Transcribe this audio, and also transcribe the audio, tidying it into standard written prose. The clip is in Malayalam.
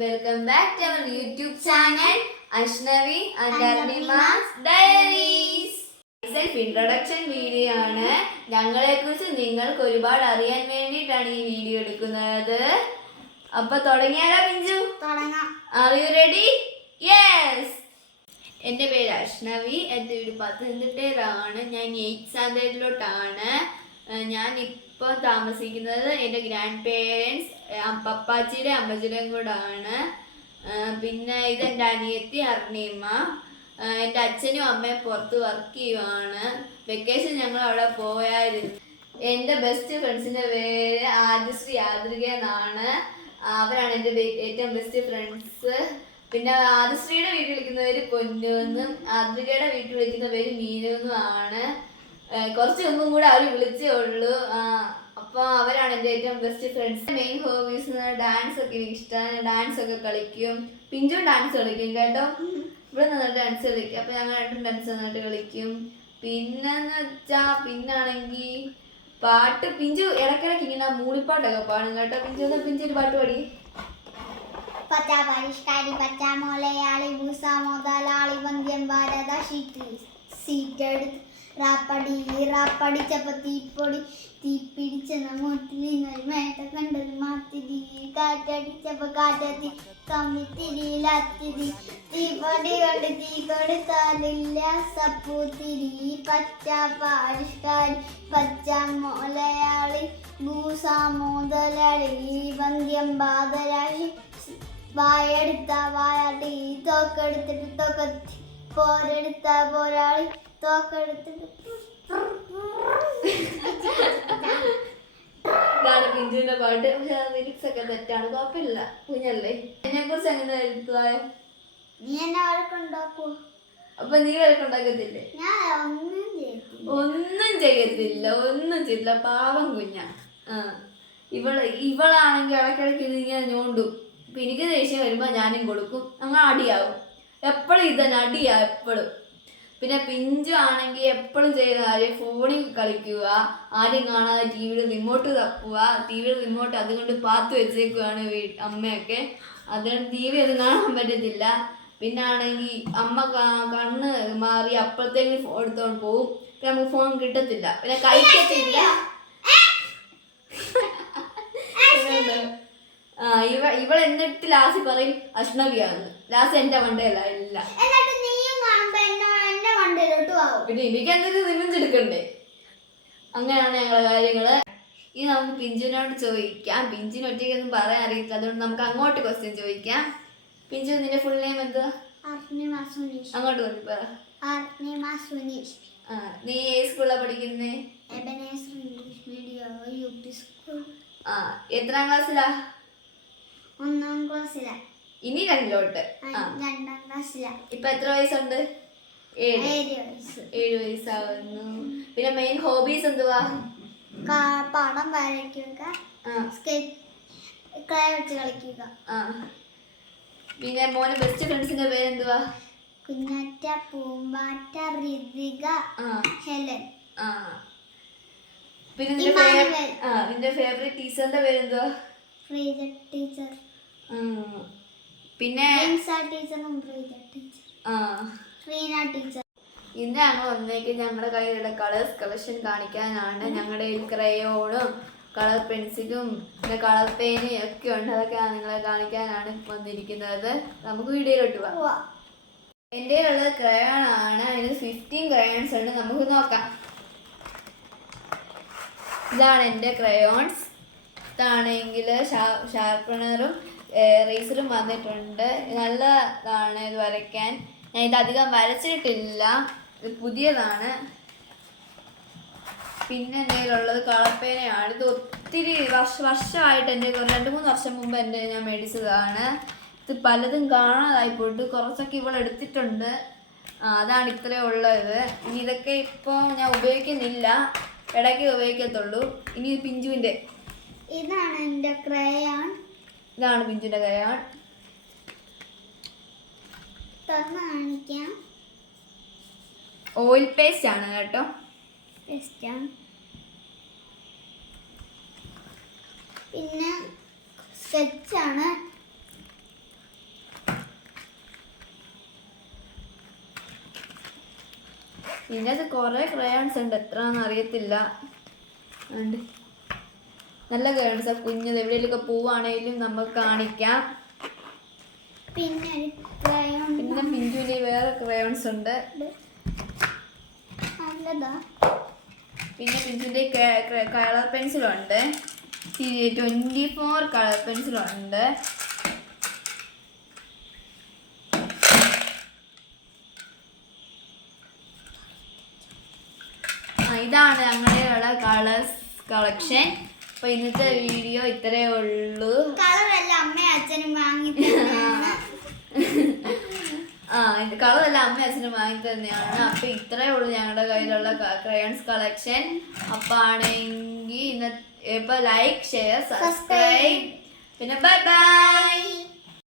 Welcome back to our YouTube channel Ashnavi and Arnima's diaries. Self introduction video ആണ്. ഞങ്ങളെ കുറിച്ച് നിങ്ങൾക്ക് ഒരുപാട് അറിയാൻ വേണ്ടിയിട്ടാണ് ഈ വീഡിയോ എടുക്കുന്നത്. അപ്പൊ തുടങ്ങിയാലോ പിഞ്ചു? Are you ready? യെസ്. എൻ്റെ പേര് അഷ്നവി. എൻ്റെ വീട് പത്തനംതിട്ടയിലാണ്. ഞാൻ 8th സ്റ്റാൻഡേർഡിലോട്ടാണ്. ഞാൻ ഇപ്പോൾ താമസിക്കുന്നത് എൻ്റെ ഗ്രാൻഡ് പേരൻസ് പപ്പാച്ചിയുടെ അമ്മച്ചിയുടെയും കൂടെ ആണ്. പിന്നെ ഇതെൻ്റെ അനിയത്തി അർണിമ. എൻ്റെ അച്ഛനും അമ്മയും പുറത്ത് വർക്ക് ചെയ്യുവാണ്. വെക്കേഷൻ ഞങ്ങൾ അവിടെ പോയായിരുന്നു. എൻ്റെ ബെസ്റ്റ് ഫ്രണ്ട്സിൻ്റെ പേര് ആദിശ്രീ ആദ്രിക എന്നാണ്. അവരാണ് എൻ്റെ ഏറ്റവും ബെസ്റ്റ് ഫ്രണ്ട്സ്. പിന്നെ ആദിശ്രീയുടെ വീട്ടിൽ വിളിക്കുന്ന പേര് പൊന്നു എന്നും ആദ്രികയുടെ വീട്ടിൽ വിളിക്കുന്ന പേര് മീനു എന്നും ആണ്. കുറച്ച് മുമ്പും കൂടെ അവർ വിളിച്ചേ ഉള്ളൂ. അപ്പോൾ അവരാണ് എൻ്റെ ഏറ്റവും best friends. Main hobbies dance ഒക്കെ എനിക്ക് ഇഷ്ടമാണ്. ഡാൻസ് ഒക്കെ കളിക്കും. പിഞ്ചും ഡാൻസ് കളിക്കും കേട്ടോ. ഇവിടെ നന്നായിട്ട് ഡാൻസ് കളിക്കും. അപ്പോൾ ഞങ്ങൾ രണ്ടും ഡാൻസ് നന്നായിട്ട് കളിക്കും. പിന്നെന്ന് വെച്ചാൽ പിന്നാണെങ്കിൽ പാട്ട് പിഞ്ചു ഇടയ്ക്കിടയ്ക്ക് ഇങ്ങനെ മൂളിപ്പാട്ടൊക്കെ പാടും കേട്ടോ. പിഞ്ചു ഒരു പാട്ട് പാടി. പച്ച പരിഷ്കാരി പച്ച മലയാളി ഭൂസ മുതലാളി വന്ധ്യം ഭാരത സീറ്റെടുത്ത് റാപ്പടിച്ചപ്പോ തീപ്പൊടി തീപ്പിടിച്ച മേട്ട കണ്ടത് മാത്തിരി കാറ്റടിച്ചപ്പോ കാറ്റത്തി കമ്മിത്തിരിയിലത്തിരി തീപ്പൊടി കൊണ്ട് തീ കൊടുത്താലില്ല സപ്പൂത്തിരി പച്ച പരിഷ്കാരി പച്ച മലയാളി ഭൂസ മുതലാളി വന്ധ്യം ഭാരതരാശി വായെടുത്ത വായാട്ടി തോക്കെടുത്തിട്ട് തോക്കത്തി പോരെടുത്ത പോരാളി തോക്കെടുത്തിട്ട്. ഇതാണ് പിഞ്ചുവിന്റെ പാട്ട്. പക്ഷെ ലിറിക്സ് ഒക്കെ തെറ്റാണ്. കുഴപ്പമില്ല. കുഞ്ഞല്ലേ. എന്നെ കുറിച്ച് എങ്ങനെ അഭിപ്രായം? നീ എന്നെ വഴക്കുണ്ടാക്കൂ. അപ്പൊ നീ വഴക്കുണ്ടാക്കത്തില്ലേ? ഞാൻ ഒന്നും ചെയ്യത്തില്ല. പാവം കുഞ്ഞ. ഇവളാണെങ്കിൽ ഇടയ്ക്കിടയ്ക്ക് ഇത് ഇങ്ങനെ ഞോണ്ടും. അപ്പൊ എനിക്ക് ദേഷ്യം വരുമ്പോ ഞാനും കൊടുക്കും. അങ്ങ് അടിയാവും. എപ്പോഴും ഇതന്നെ അടിയാ എപ്പോഴും. പിന്നെ പിഞ്ചു ആണെങ്കിൽ എപ്പോഴും ചെയ്യുന്ന കാര്യം ഫോണിൽ കളിക്കുക, ആരും കാണാതെ ടിവിയുടെ റിമോട്ട് തപ്പുക. ടിവിയുടെ റിമോട്ട് അതുകൊണ്ട് പാത്ത് വെച്ചേക്കുവാണ് അമ്മയൊക്കെ. അതുകൊണ്ട് ടി വി ഒന്നും കാണാൻ പറ്റത്തില്ല. പിന്നെ ആണെങ്കിൽ അമ്മ കണ്ണ് മാറി അപ്പോഴത്തേക്കും ഫോൺ എടുത്തോണ്ട് പോവും. പിന്നെ നമുക്ക് ഫോൺ കിട്ടത്തില്ല. പിന്നെ കഴിക്കത്തില്ല. ഇവൾ എന്നിട്ട് ലാസ്റ്റ് പറയും അഷ്ണവിയാന്ന്. ലാസ്റ്റ് എന്റെ മണ്ടയല്ല ഇല്ല. പിന്നെ എനിക്ക് എന്തൊരു റിവെഞ്ച് എടുക്കണ്ടേ. അങ്ങനെയാണ് ഞങ്ങളുടെ കാര്യങ്ങള്. ഇനി നമുക്ക് പിഞ്ചുവിനോട് ചോദിക്കാം. പിഞ്ചുവിന് ഒറ്റയ്ക്കൊന്നും പറയാൻ അറിയില്ല. അതുകൊണ്ട് നമുക്ക് അങ്ങോട്ട് ക്വസ്റ്റ്യൻ ചോദിക്കാം. പിഞ്ചു, നിന്റെ ഫുൾ നെയിം എന്തുവാ? അങ്ങോട്ട് കൊണ്ട് പറ. നീ ഏത് സ്കൂളിലാണ് പഠിക്കുന്നേ? എത്രാം ക്ലാസ്സിലാ? 1ാം ക്ലാസ്സിലാ. ഇനി 2ോട്ട്. 2ാം ക്ലാസ്സിലാ. ഇപ്പൊ എത്ര വയസ്സുണ്ട്? 7 വയസ്സാവുന്നു. പിന്നെ മെയിൻ ഹോബീസ് എന്തുവാ? പടം വരയ്ക്കുക, ക്ലേ വെച്ച് കളിക്കുക. പിന്നെ മോനെ ബെസ്റ്റ് ഫ്രണ്ട്സിന്റെ പേരെന്തുവാ? കുഞ്ഞാറ്റ, പൂമ്പാറ്റ, ഋതിക, ഹെലൻ. പിന്നെ നിന്റെ ഫേവറേറ്റ് ടീച്ചറിന്റെ പേരെന്തുവാ? ഫ്രീജ ടീച്ചർ. പിന്നെ ടീച്ചർ. ഇന്ന് ഞങ്ങൾ വന്നേക്ക് ഞങ്ങളുടെ കയ്യിലുള്ള കളേഴ്സ് കളക്ഷൻ കാണിക്കാനാണ്. ഞങ്ങളുടെ ക്രയോണും കളർ പെൻസിലും പിന്നെ കളർ പേനും ഒക്കെ ഉണ്ട്. അതൊക്കെ നിങ്ങളെ കാണിക്കാനാണ് വന്നിരിക്കുന്നത്. നമുക്ക് വീഡിയോയിലോട്ട് പോവാം. എൻ്റെ ഉള്ളത് ക്രയോൺ ആണ്. അതിന് 15 ക്രയോൺസ് ഉണ്ട്. നമുക്ക് നോക്കാം. ഇതാണ് എൻ്റെ ക്രയോൺസ്. ഇതാണെങ്കിൽ ഷാർപ്പണറും റേസറും വന്നിട്ടുണ്ട്. നല്ലതാണ് ഇത് വരയ്ക്കാൻ. ഞാൻ ഇതധികം വരച്ചിട്ടില്ല. ഇത് പുതിയതാണ്. പിന്നെ എൻ്റെ കയ്യിലുള്ളത് കളർപ്പേനയാണ്. ഇത് ഒത്തിരി വർഷമായിട്ട് എൻ്റെ 2-3 വർഷം മുമ്പ് ഞാൻ മേടിച്ചതാണ്. ഇത് പലതും കാണാതായി പോയിട്ട് കുറച്ചൊക്കെ ഇവിടെ എടുത്തിട്ടുണ്ട്. അതാണ് ഇത്രയും ഉള്ളത്. ഇനി ഇതൊക്കെ ഇപ്പോൾ ഞാൻ ഉപയോഗിക്കുന്നില്ല. ഇടയ്ക്ക് ഉപയോഗിക്കത്തുള്ളൂ. ഇനി പിഞ്ചുവിൻ്റെ ഇതാണ് എൻ്റെ ക്രയോൺ. ഇതാണ് പിഞ്ചുവിൻ്റെ ക്രയോൺ. തുറന്ന് കാണിക്കാം. ഓയിൽ പേസ്റ്റ് ആണ് കേട്ടോ. പിന്നെ സ്കെച്ചാണ്. ഇതിനകത്ത് കുറേ ക്രയോൺസ് ഉണ്ട്, എത്രയാണെന്ന് അറിയത്തില്ല. ഉണ്ട് നല്ല ക്രയോൺസ്, കുഞ്ഞത് എവിടെയെങ്കിലൊക്കെ പോവാണെങ്കിലും നമുക്ക് കാണിക്കാം. പിന്നെ ഒരു ക്രയോൺ പിന്നെ പിഞ്ചുവിന് വേറെ ക്രയോൺസ് ഉണ്ട്. നല്ലതാ. പിന്നെ പിഞ്ചുവിൻ്റെ കളർ പെൻസിലുണ്ട്, 24 കളർ പെൻസിലുണ്ട്. ഇതാണ് ഞങ്ങളുടെയുള്ള കളേഴ്സ് കളക്ഷൻ. അപ്പൊ ഇന്നത്തെ വീഡിയോ ഇത്രയേ ഉള്ളൂ. കളറെല്ലാം അമ്മയും അച്ഛനും വാങ്ങി കളറെല്ലാം അമ്മ അച്ഛനും വാങ്ങി തന്നെയാണ്. അപ്പൊ ഇത്രയേ ഉള്ളൂ ഞങ്ങളുടെ കയ്യിലുള്ള ക്രയോൺസ് കളക്ഷൻ. അപ്പൊ ആണെങ്കിൽ ഇപ്പൊ ലൈക്ക്, ഷെയർ, സബ്സ്ക്രൈബ്, പിന്നെ ബൈ ബൈ.